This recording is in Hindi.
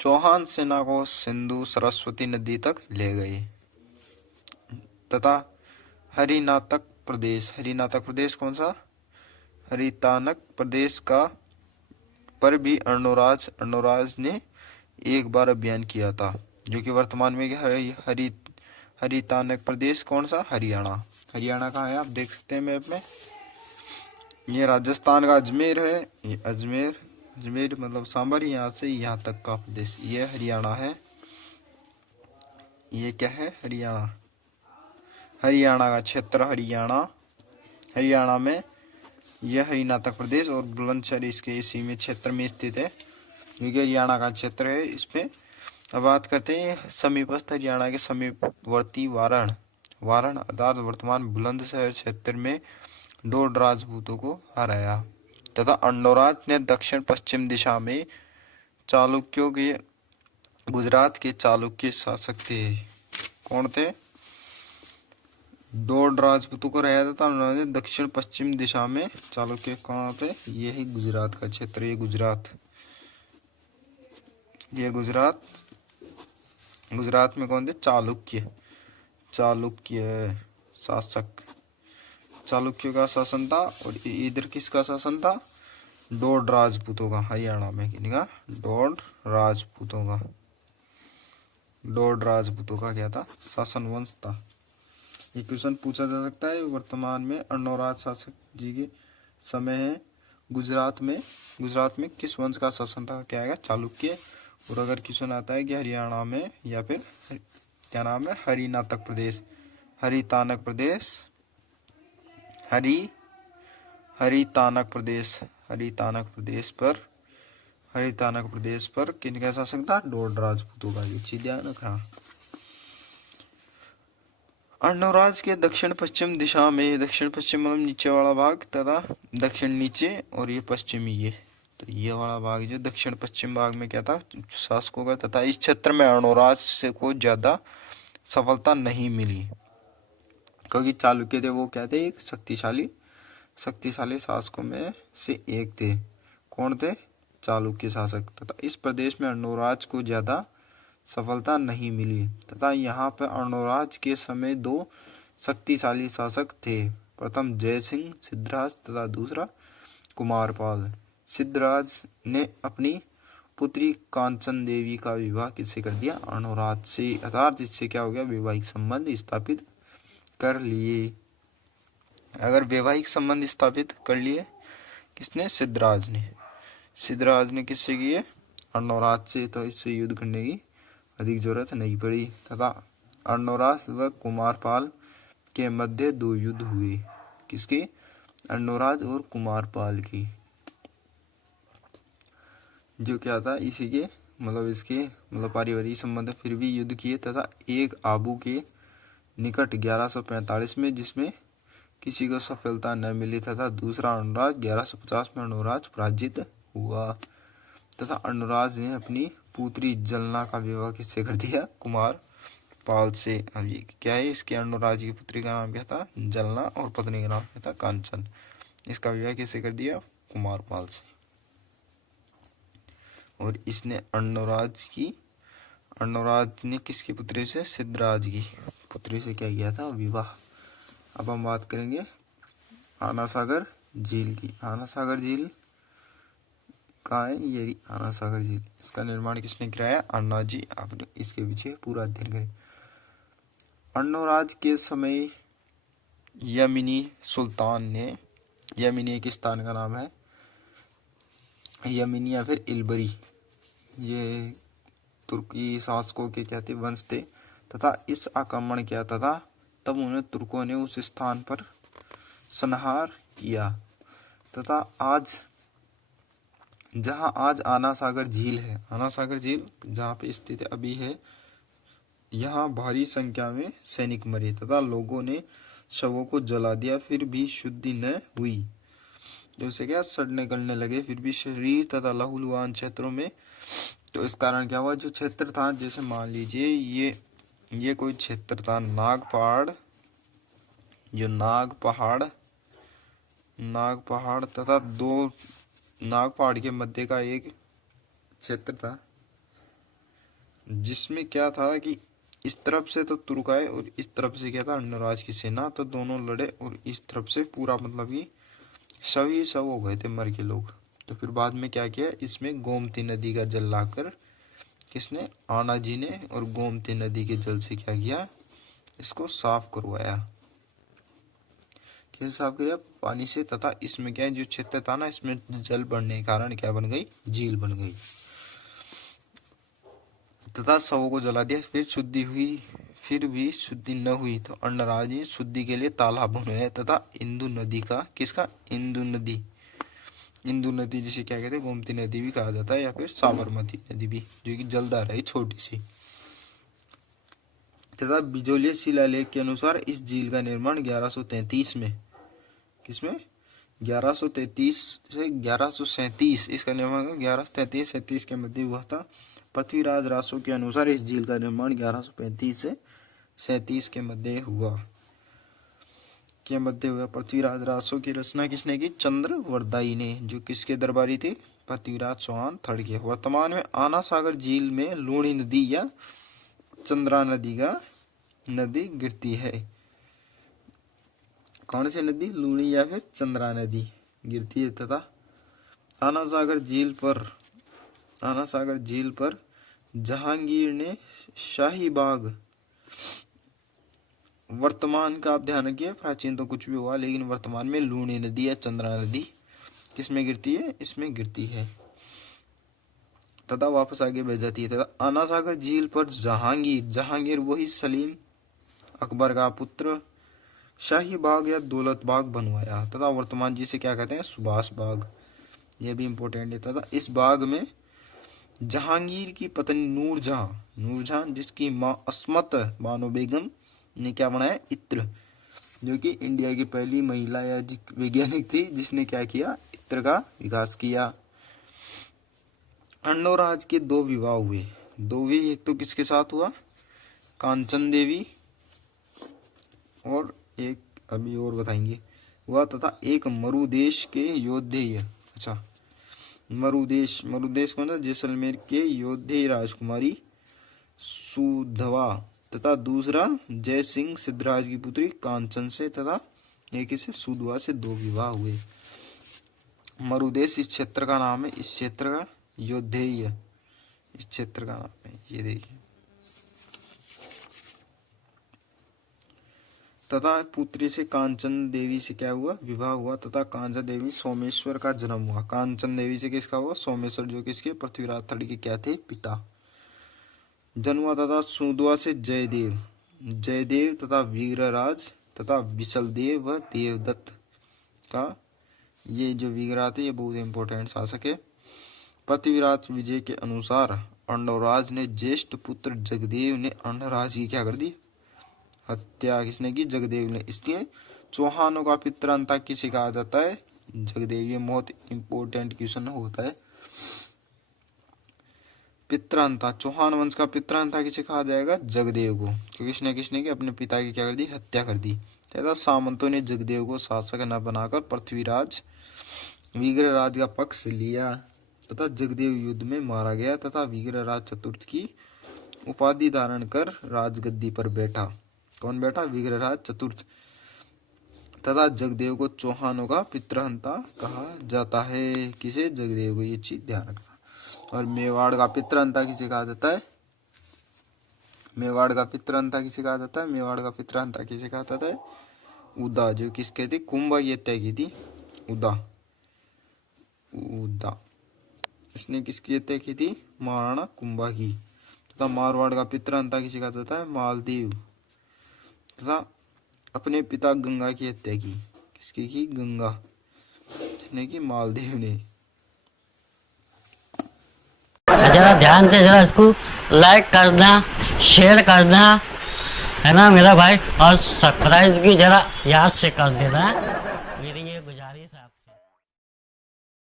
चौहान सेना को सिंधु सरस्वती नदी तक ले गए तथा हरिनातक प्रदेश कौन सा, हरितानक प्रदेश का पर भी अर्णोराज ने एक बार अभियान किया था, जो कि वर्तमान में हरितानक प्रदेश कौन सा, हरियाणा कहाँ है आप देख सकते हैं मैप में। ये राजस्थान का अजमेर है, ये अजमेर मतलब सांबर, यहाँ से यहाँ तक का प्रदेश ये हरियाणा है। ये क्या है, हरियाणा का क्षेत्र, हरियाणा में यह हरिनातक प्रदेश और बुलंदशहर इसके इसी में क्षेत्र में स्थित है, क्योंकि हरियाणा का क्षेत्र है इसमें। अब बात करते हैं समीपस्थ हरियाणा के समीपवर्ती वारण अर्थात वर्तमान बुलंदशहर क्षेत्र में डोड राजपूतों को हराया तथा अर्णोराज ने दक्षिण पश्चिम दिशा में चालुक्यों के गुजरात के चालुक्य शासक थे, कौन थे, डोड राजपूतों को हराया था उन्होंने दक्षिण पश्चिम दिशा में चालुक्य, कहाँ पे, ये ही गुजरात का क्षेत्र, ये गुजरात में कौन थे, चालुक्य शासक, चालुक्य का शासन था। और इधर किसका शासन था, डोड राजपूतों का, हरियाणा में किनका, डोड राजपूतों का क्या था, शासन वंश था। ये क्वेश्चन पूछा जा सकता है। वर्तमान में अर्णोराज शासक जी के समय है गुजरात में किस वंश का शासन था, क्या आएगा, चालुक्य। और अगर क्वेश्चन आता है कि हरियाणा में या फिर क्या नाम है, हरितानक प्रदेश पर किनका शासक था, डोड राजपूतों का, ये चीज ध्यान रखना। अर्णोराज के दक्षिण पश्चिम दिशा में, दक्षिण पश्चिम मतलब नीचे वाला भाग तथा दक्षिण नीचे और ये पश्चिमी, ये तो ये वाला भाग जो दक्षिण पश्चिम भाग में क्या था, शासकों का, तथा इस क्षेत्र में अर्णोराज से को ज्यादा सफलता नहीं मिली, क्योंकि चालुक्य थे वो क्या थे, एक शक्तिशाली शासकों में से एक थे, कौन थे, चालुक्य शासक, तथा इस प्रदेश में अर्णोराज को ज्यादा सफलता नहीं मिली तथा यहाँ पर अर्णोराज के समय दो शक्तिशाली शासक थे, प्रथम जय सिंह सिद्धराज तथा दूसरा कुमारपाल। सिद्धराज ने अपनी पुत्री कांचन देवी का विवाह किससे कर दिया, अर्णोराज से, अर्थात इससे क्या हो गया, वैवाहिक संबंध स्थापित कर लिए। अगर वैवाहिक संबंध स्थापित कर लिए किसने, सिद्धराज ने किससे किए, अर्णोराज से, तो इससे युद्ध करने की अधिक जरूरत नहीं पड़ी तथा अर्णोराज व कुमारपाल के मध्य दो युद्ध हुए, किसके, अर्णोराज और कुमारपाल की, जो क्या था इसी के इसके पारिवारिक संबंध, फिर भी युद्ध किए तथा एक आबू के निकट 1145 में जिसमें किसी को सफलता न मिली तथा दूसरा अर्णोराज 1150 में अर्णोराज पराजित हुआ तथा अर्णोराज ने अपनी पुत्री जलना का विवाह किससे कर दिया, कुमारपाल से। अब ये क्या है, इसके अर्णोराज की पुत्री का नाम क्या था, जलना, और पत्नी का नाम क्या था, कांचन। इसका विवाह किससे कर दिया, कुमारपाल से। और इसने अर्णोराज ने किसकी पुत्री से, सिद्धराज की पुत्री से क्या किया था, विवाह। अब हम बात करेंगे आना सागर झील की। आना सागर झील कहाँ है, ये आना सागर झील, इसका निर्माण किसने कराया, अन्ना जी। आप इसके पीछे पूरा अध्ययन करें। अर्णोराज के समय यमिनी सुल्तान ने, यमिनी एक स्थान का नाम है, यमिनी या फिर इलबरी, ये तुर्की शासकों के क्या थे, वंश थे तथा इस आक्रमण किया तथा तब उन्हें तुर्कों ने उस स्थान पर संहार किया तथा आज जहां आज आना सागर झील है, आना सागर झील जहां पे स्थित अभी है, यहाँ भारी संख्या में सैनिक मरे तथा लोगों ने शवों को जला दिया, फिर भी शुद्धि न हुई, जैसे क्या सड़ने गलने लगे फिर भी शरीर तथा लहूलुहान क्षेत्रों में। तो इस कारण क्या हुआ, जो क्षेत्र था, जैसे मान लीजिए ये कोई क्षेत्र था, नाग पहाड़ तथा दो नाग पहाड़ के मध्य का एक क्षेत्र था, जिसमें क्या था कि इस तरफ से तो तुर्क आए और इस तरफ से क्या था अन्नराज की सेना, तो दोनों लड़े और इस तरफ से पूरा मतलब कि सभी सब हो गए थे मर के लोग। तो फिर बाद में क्या किया, इसमें गोमती नदी का जल लाकर किसने, आना जी ने, और गोमती नदी के जल से क्या किया, इसको साफ करवाया। कैसे साफ किया, पानी से। तथा इसमें क्या है, जो क्षेत्र था ना, इसमें जल बढ़ने के कारण क्या बन गई, झील बन गई। तथा शवों को जला दिया। फिर शुद्धि हुई, फिर भी शुद्धि न हुई तो अन्नराज ने शुद्धि के लिए तालाब बनवाया तथा इंदु नदी का, किसका, इंदु नदी, इंदु नदी जिसे क्या कहते हैं, गोमती नदी भी कहा जाता है, या फिर साबरमती नदी भी, जो कि जलधारा है छोटी सी। तथा बिजोलिया शिलालेख के अनुसार इस झील का निर्माण 1133 में, किसमें, 1133 से 1137, इसका निर्माण 1133-37 के मध्य हुआ था। पृथ्वीराज रासो के अनुसार इस झील का निर्माण 1135 से 37 के मध्य हुआ। पृथ्वीराज रासो की रचना किसने की, चंद्रवरदाई ने, जो किसके दरबारी थे, पृथ्वीराज चौहान थर्ड के। वर्तमान में आना सागर झील में लूणी नदी या चंद्रा नदी गिरती है। कौन सी नदी, लूणी या फिर चंद्रा नदी गिरती है। तथा आना सागर झील पर जहांगीर ने शाही बाग, वर्तमान का आप ध्यान रखिए, प्राचीन तो कुछ भी हुआ, लेकिन वर्तमान में लूणी नदी या चंद्रा नदी किसमें गिरती है, इसमें गिरती है तथा वापस आगे बह जाती है। तथा आना सागर झील पर जहांगीर वही सलीम अकबर का पुत्र शाही बाग या दौलत बाग बनवाया तथा वर्तमान जिसे क्या कहते हैं, सुभाष बाग, यह भी इम्पोर्टेंट है। तथा इस बाग में जहांगीर की पत्नी नूरजहां जिसकी माँ अस्मत बानो बेगम ने क्या बनाया, इत्र, जो कि इंडिया की पहली महिला या वैज्ञानिक थी जिसने क्या किया, इत्र का विकास किया। अन्नराज के 2 विवाह हुए, एक तो किसके साथ हुआ, कांचन देवी, और एक अभी और बताएंगे हुआ, तथा एक मरुदेश के योद्धेय, अच्छा मरुदेश कौन था, जैसलमेर के योद्धेय राजकुमारी सुधवा, तथा दूसरा जय सिंह सिद्धराज की पुत्री कांचन से, तथा एक से सुधवा से 2 विवाह हुए। मरुदेश इस क्षेत्र का नाम है, इस क्षेत्र का, योद्धेय इस क्षेत्र का नाम है, ये देखिए। तथा पुत्री से कांचन देवी से क्या हुआ, विवाह हुआ तथा कांचन देवी सोमेश्वर का जन्म हुआ। कांचन देवी से किसका हुआ, सोमेश्वर, जो किसके, पृथ्वीराज थर्ड के क्या थे, पिता, जन्म हुआ। तथा सुधवा से जयदेव तथा वीरराज तथा विशलदेव व देवदत्त का, ये जो वीरराज थे ये बहुत इंपॉर्टेंट शासक है। पृथ्वीराज विजय के अनुसार अन्नराज ने ज्येष्ठ पुत्र जगदेव ने अन्नराज की क्या कर दी, हत्या किसने की, जगदेव ने। इसलिए चौहानों का पितरांता किसे कहा जाता है, जगदेव। ये बहुत इंपॉर्टेंट क्वेश्चन होता है। पितरांता, चौहान वंश का पितरांता किसे कहा जाएगा, जगदेव को, क्योंकि किसने की अपने पिता की क्या कर दी, हत्या कर दी। तथा सामंतों ने जगदेव को शासक न बनाकर पृथ्वीराज विग्रहराज का पक्ष लिया तथा जगदेव युद्ध में मारा गया तथा विग्रहराज चतुर्थ की उपाधि धारण कर राजगद्दी पर बैठा। कौन बैठा, विग्रहराज चतुर्थ। तथा जगदेव को चौहानों का पितृहंता कहा जाता है, किसे, जगदेव को, ये चीज ध्यान रखना। और मेवाड़ का पितृहंता किसे कहा जाता है, मेवाड़ का पितृहंता किसे कहा जाता है, मेवाड़ का पितृहंता किसे कहा जाता है, उदा, जो किसके थी, कुंभा ये तय की थी, उदा इसने किसकी हत्या की थी, महाराणा कुंभा की। तथा मारवाड़ का पितृहंता किसे कहा जाता है, मालदेव। तथा अपने पिता गंगा की हत्या की, किसकी की, गंगा, जिसने की, मालदेव ने। जरा ध्यान से जरा इसको लाइक करना, शेयर करना, है ना मेरा भाई, और सब्सक्राइब भी जरा याद से कर देना।